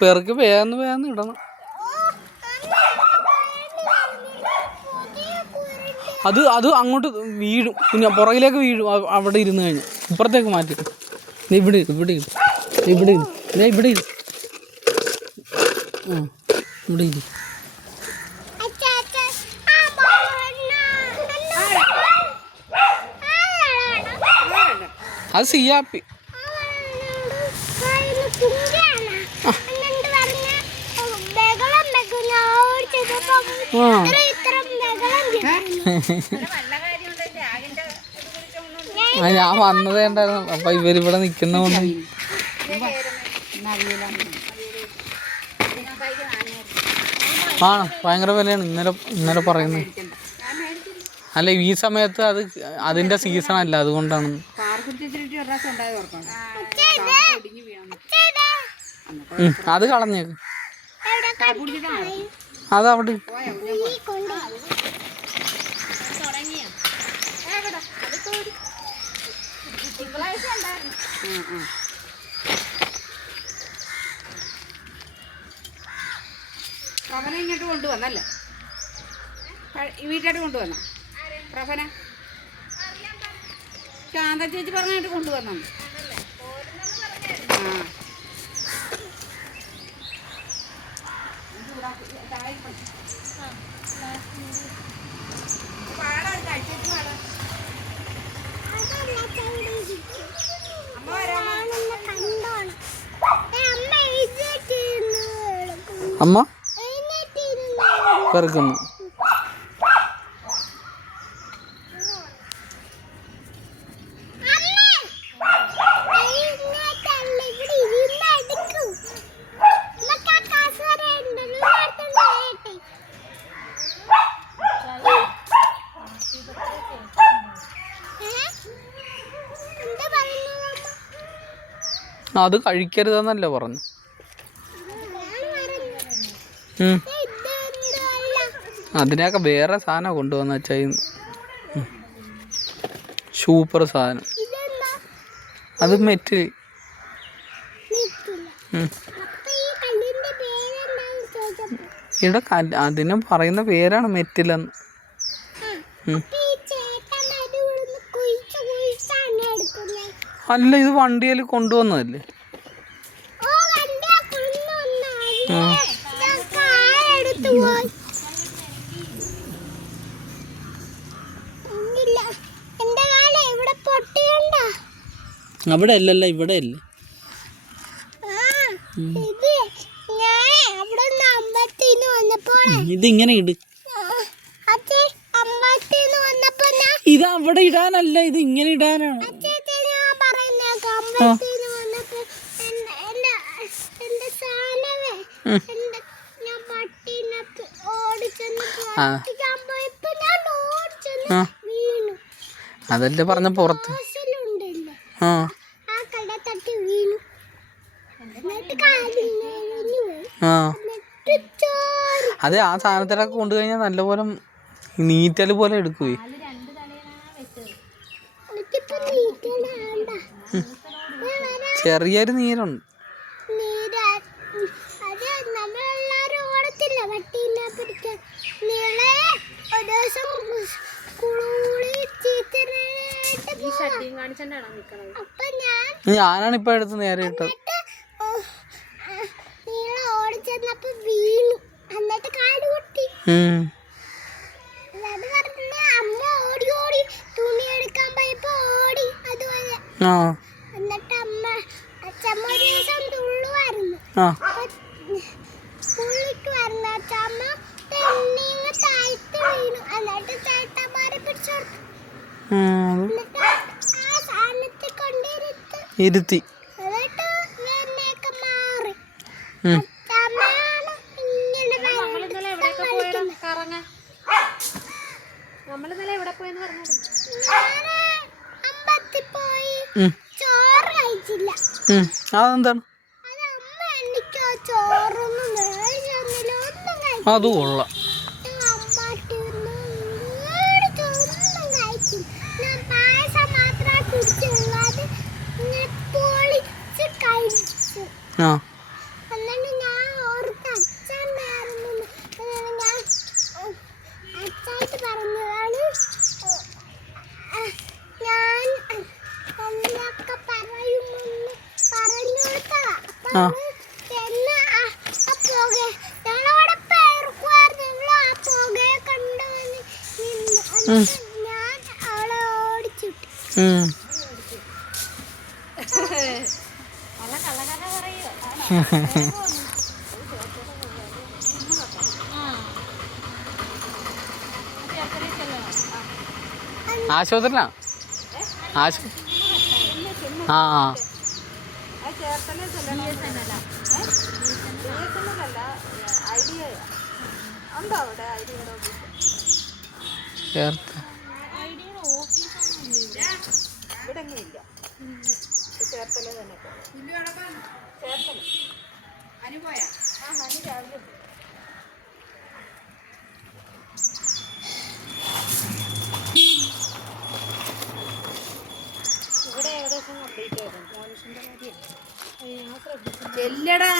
പെറുക്ക് വേഗം ഇടണം. അത് അങ്ങോട്ട് വീഴും, പിന്നെ പുറകിലേക്ക് വീഴും. അവിടെ ഇരുന്ന് കഴിഞ്ഞാൽ ഇപ്പുറത്തേക്ക് മാറ്റി. ഇവിടെ ഇട്. ഇവിടെ ഇട്. ഇവിടെ ഇട്. അത് സിയാപ്പി. ഞാൻ വന്നതേ ഉണ്ടായിരുന്നു. അപ്പൊ ഇവരിവിടെ നിക്കുന്നോണ്ട് ഭയങ്കര വിലയാണ് ഇന്നലെ പറയുന്നത്. അല്ല, ഈ സമയത്ത് അതിന്റെ സീസൺ അല്ല, അതുകൊണ്ടാണ്. അത് കളഞ്ഞേക്ക്. അതവിടെ പ്രഭന ഇങ്ങോട്ട് കൊണ്ടുവന്നല്ലേ, വീട്ടിലോട്ട് കൊണ്ടുവന്ന പ്രഭന ശാന്ത ചേച്ചി പറഞ്ഞിട്ട് കൊണ്ടുവന്നു. അമ്മ പെറുക്കുന്നു. അത് കഴിക്കരുതെന്നല്ലേ പറഞ്ഞു. അതിനൊക്കെ വേറെ സാധനം കൊണ്ടുവന്ന വെച്ചാൽ സൂപ്പർ സാധനം. അത് മെറ്റിൽ. ഇവിടെ അതിന് പറയുന്ന പേരാണ് മെറ്റിലെന്ന്. അല്ല, ഇത് വണ്ടിയിൽ കൊണ്ടുവന്നതല്ലേ. അവിടെ അല്ലല്ല, ഇവിടെ അല്ലേ. ഇതിങ്ങനെ ഇട്. ഇത് അവിടെ ഇടാനല്ല, ഇത് ഇങ്ങനെ ഇടാനാണ്. അതല്ലേ പറഞ്ഞ പുറത്ത്. അതെ, ആ സാധനത്തിലൊക്കെ കൊണ്ടുകഴിഞ്ഞാൽ നല്ലപോലെ നീറ്റല് പോലെ എടുക്കുവേ. ചെറിയൊരു നീരുണ്ട്. ഞാനാണ് ഇപ്പൊ എടുത്ത് നേരെ ഇട്ടത്. ഇരുത്തി അതെന്താണ്? അത് കൊള്ളാം. ആ ആശുപത്രിയിലാ ആ ചേർത്ത് ചെല്ലടാ